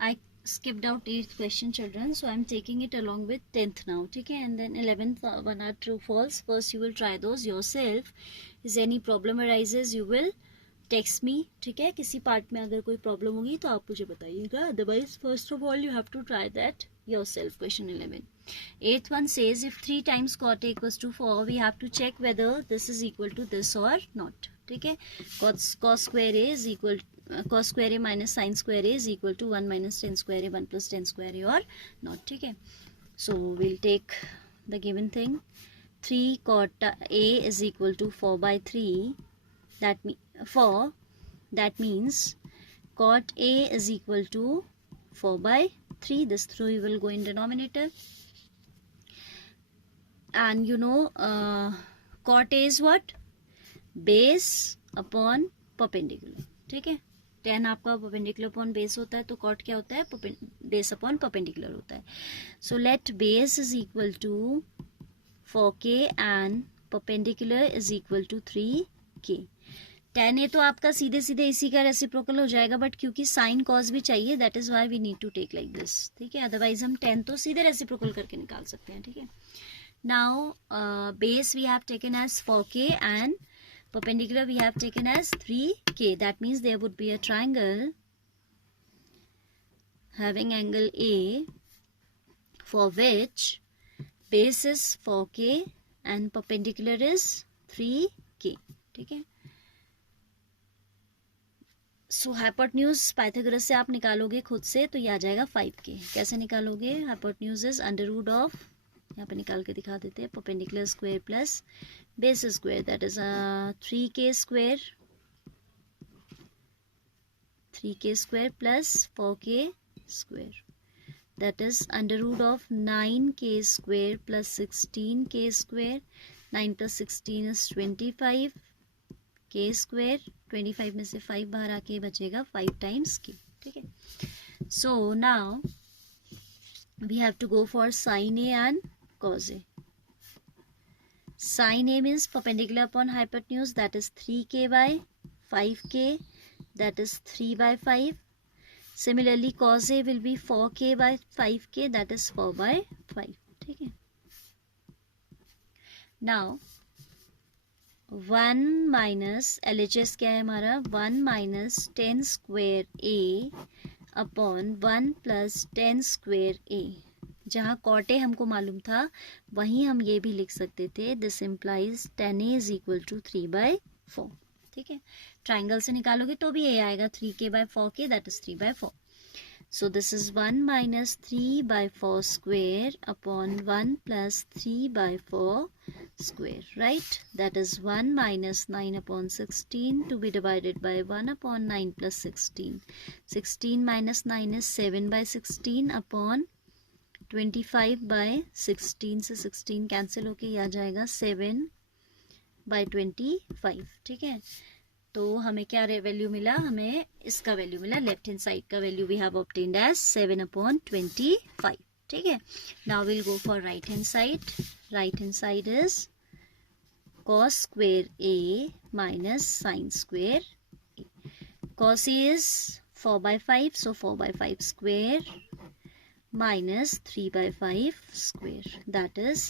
I skipped out 8th question, children, so I'm taking it along with 10th now. ठीक है, and then 11th one are true false. First you will try those yourself. Is any problem arises, you will text me. ठीक है, किसी part में अगर कोई problem होगी तो आप मुझे बताइएगा. Otherwise, first of all, you have to try that yourself. Question 11. 8th one says, if 3 times cot A equals to 4, we have to check whether this is equal to this or not. ठीक है, cos square A is equal cos square A minus sin square A is equal to 1 minus tan square A 1 plus tan square A or not. ठीक है, so we'll take the given thing. 3 cot A is equal to 4 by 3. That means cot A is equal to 4 by 3. This 3 will go in denominator. And you know, cot A is what? Base upon perpendicular. ठीक है, tan आपका perpendicular upon base होता है, तो cot क्या होता है? Base upon perpendicular होता है. So let base is equal to 4k and perpendicular is equal to 3k. tan A तो आपका सीधे सीधे इसी का रेसिप्रोकल हो जाएगा, बट क्योंकि साइन कॉस भी चाहिए, that is why we need to take like this. ठीक है, अदरवाइज हम tan तो सीधे रेसिप्रोकल करके निकाल सकते हैं. ठीक है, now base we have taken as 4k and perpendicular we have taken as 3k. That means there would be a triangle having angle A for which base is 4k and perpendicular is 3k. ठीक है, सो hypotenuse Pythagoras से आप निकालोगे खुद से तो ये आ जाएगा 5k. कैसे निकालोगे? Hypotenuse is under root of, यहाँ पे निकाल के दिखा देते हैं, perpendicular square plus base square, that is 3k square, 3k square plus 4k square, that is under root of 9k square plus 16k square. 9 plus 16 is 25k square. 25 में से 5 बाहर आके बचेगा 5 टाइम्स k. ठीक है, so now we have to go for sine A and cos A. Sin A means perpendicular upon hypotenuse, that is 3k by 5k, that is 3 by 5. Similarly cos A will be 4k by 5k, that is 4 by 5. ठीक है, now 1 minus LHS क्या है हमारा? 1 minus tan square A upon 1 plus tan square A. जहाँ cot A हमको मालूम था वहीं हम ये भी लिख सकते थे, this implies tan A is equal to 3 by 4. ठीक है, ट्राइंगल से निकालोगे तो भी ये आएगा 3k by 4k, that is 3 by 4. So this is 1 minus 3 by 4 square upon 1 plus 3 by 4 square, right? That is 1 minus 9 upon 16 to be divided by 1 upon 9 plus 16. 16 minus 9 is 7 by 16 upon 25 by 16 से 16 cancel होके ये आ जाएगा 7 by 25. ठीक है, तो हमें क्या value मिला? हमें इसका वैल्यू मिला, लेफ्ट हैंड साइड का value we have obtained as 7 upon 25. ठीक है, now will go for right hand side. Right hand side is cos square A minus sin square A. Cos A is 4 by 5, so 4 by 5 square minus 3 by 5 square, that is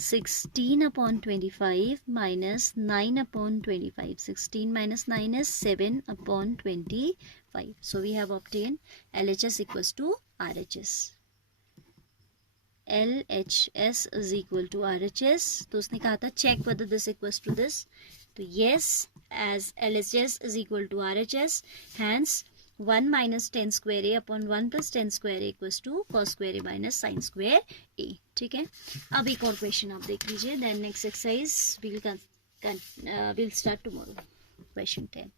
16 upon 25 minus 9 upon 25. 16 minus 9 is 7 upon 25. So we have obtained LHS equals to RHS. LHS is equal to RHS. तो उसने कहा था check whether this equals to this. तो yes, as LHS is equal to RHS, hence 1 minus tan square A upon 1 plus tan square A equals to cos square A minus sin square A. ठीक है, अब एक और question आप देख लीजिए, then next exercise we'll start tomorrow. Question 10,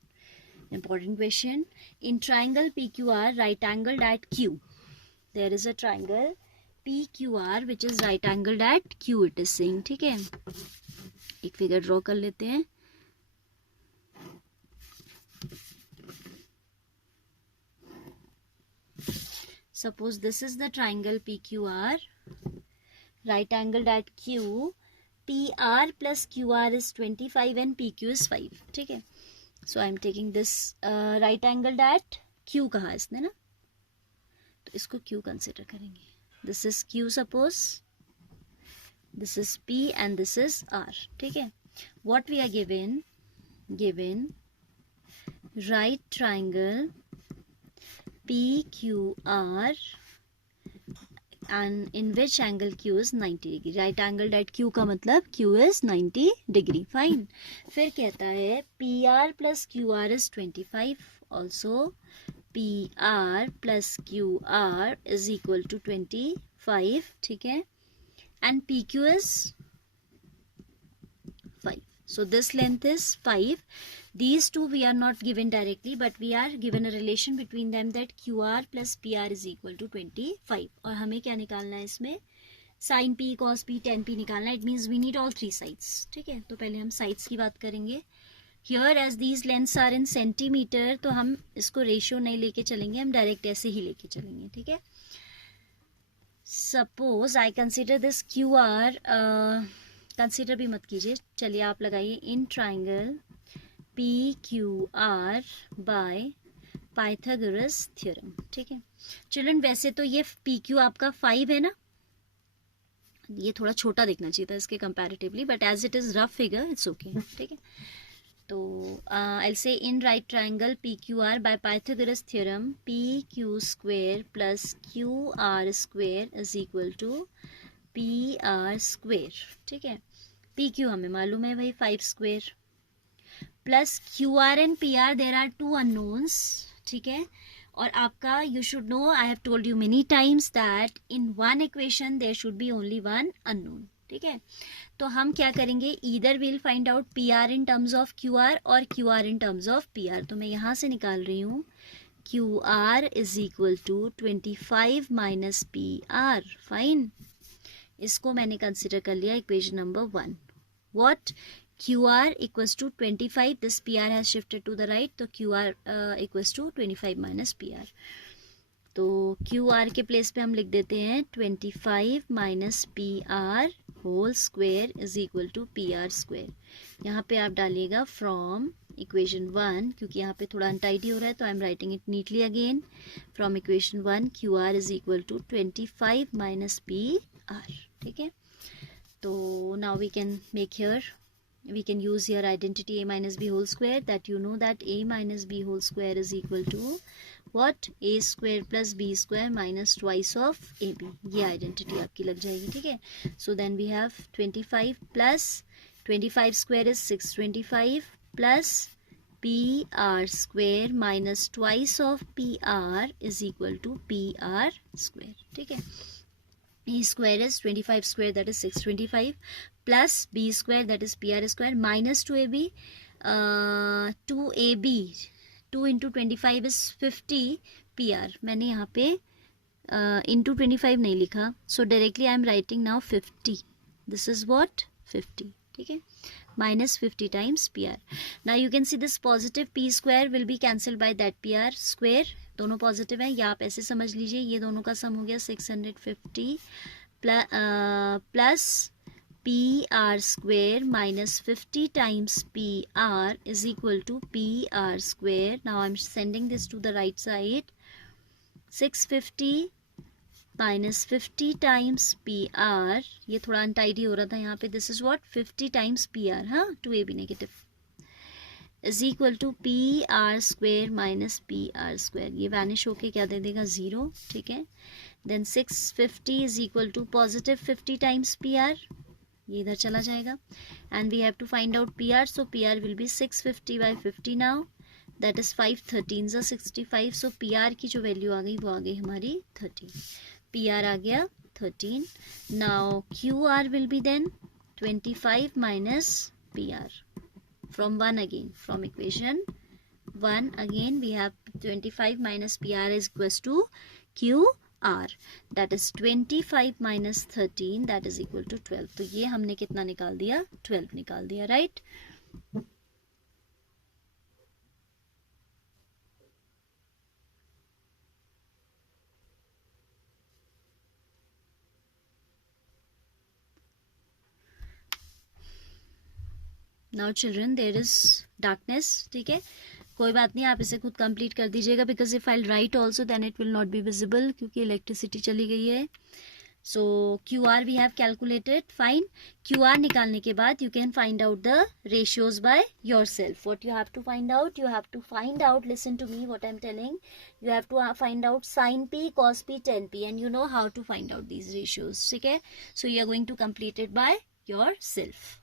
important question. In triangle PQR right angled at Q, there is a triangle PQR which is right angled at Q, it is saying. ठीक है, एक figure draw कर लेते हैं. Suppose this is the triangle PQR, right angled at Q. PR plus QR is 25 and PQ is 5. ठीक है, so I am taking this right angled at Q कहा इसने ना, तो इसको Q कंसिडर करेंगे. This is Q suppose, this is P and this is R. ठीक है. What we are given right triangle PQR and in which angle Q is 90 degree. Right angled at Q का मतलब Q is 90 degree. Fine. फिर कहता है PR plus QR is 25. Also PR plus QR is equal to 25. ठीक है. And PQ is 5. So this length is 5. These two we are not given directly, but we are given a relation between them that QR plus PR is equal to 25. और हमें क्या निकालना है इसमें? Sin P, cos P, tan P निकालना है. It means we need all three sides. ठीक है. तो पहले हम sides की बात करेंगे. Here as these lengths are in centimeter, तो हम इसको रेशियो नहीं लेके चलेंगे, हम डायरेक्ट ऐसे ही लेके चलेंगे. ठीक है. Suppose I consider this QR. Consider भी मत कीजिए, चलिए आप लगाइए in triangle PQR by Pythagoras theorem. ठीक है चिल्ड्रन. वैसे तो ये PQ आपका 5 है ना, ये थोड़ा छोटा दिखना चाहिए था इसके comparatively, but as it is rough figure it's okay. ठीक है. तो I say in right triangle PQR by Pythagoras theorem PQ square plus QR square is equal to PR square. ठीक है. PQ हमें मालूम है भाई 5 square plus QR and PR there are 2 unknowns. ठीक है. और आपका you should know, I have told you many times that in one equation there should be only one unknown. ठीक है. तो हम क्या करेंगे, either will find out PR in terms of QR और QR in terms of PR. तो मैं यहाँ से निकाल रही हूँ QR is equal to 25 minus PR. Fine. इसको मैंने कंसिडर कर लिया equation number 1. What? QR equals to 25. This PR has shifted to the right, तो QR equals to 25 minus PR. तो QR के प्लेस पे हम लिख देते हैं 25 minus PR whole square is equal to PR square. यहाँ पे आप डालिएगा फ्रॉम इक्वेशन 1, क्योंकि यहाँ पे थोड़ा अनटाइडी हो रहा है, तो I am writing it neatly again. From equation 1 QR is equal to 25 minus PR. ठीक है. तो now we can make here, we can use here identity A minus B whole square, that you know that A minus B whole square is equal to what? A square plus B square minus twice of AB. ये identity आपकी लग जाएगी. ठीक है. So then we have 25 plus 25 square is 625 plus PR square minus twice of PR is equal to PR square. ठीक है. A square is 25 square, that is 625, plus B square, that is PR square, minus 2AB. 2AB 2 into 25 is 50 PR. मैंने यहाँ पे into 25 नहीं लिखा, so directly I am writing now 50. This is what? 50. ठीक है. Minus 50 times PR. Now you can see this positive P square will be cancelled by that PR square. दोनों positive हैं, या आप ऐसे समझ लीजिए ये दोनों का सम हो गया 650 plus PR square minus 50 times PR is equal to PR square. Now I am sending this to the right side. 650 minus 50 times PR, ये थोड़ा अनटाइडी हो रहा था यहाँ पे. This is what? 50 times PR. हाँ, 2AB negative is equal to PR square minus PR square. ये vanish होके क्या दे देगा? 0. ठीक है. Then 650 is equal to positive 50 times PR, ये इधर चला जाएगा. And we have to find out PR, so PR will be 650 by 50 now, that is 5 13 65. So PR की जो वैल्यू आ गई वो आ गई हमारी 13. PR आ गया 13. Now QR will be then 25 minus PR. From 1 again, from equation 1 again we have 25 minus PR is equals to QR, that is 25 minus 13, that is equal to 12. तो ये हमने कितना निकाल दिया? 12 निकाल दिया, right? Now children, there is darkness. ठीक है. कोई बात नहीं, आप इसे खुद कंप्लीट कर दीजिएगा, because if I write also then it will not be visible, क्योंकि इलेक्ट्रिसिटी चली गई है. So QR we have calculated, fine. QR निकालने के बाद you can find out the ratios by yourself. What you have to find out? You have to find out, listen to me what I'm telling. You have to find out sin P, cos P, tan P, and you know how to find out these ratios. ठीक है? So you are going to complete it by yourself.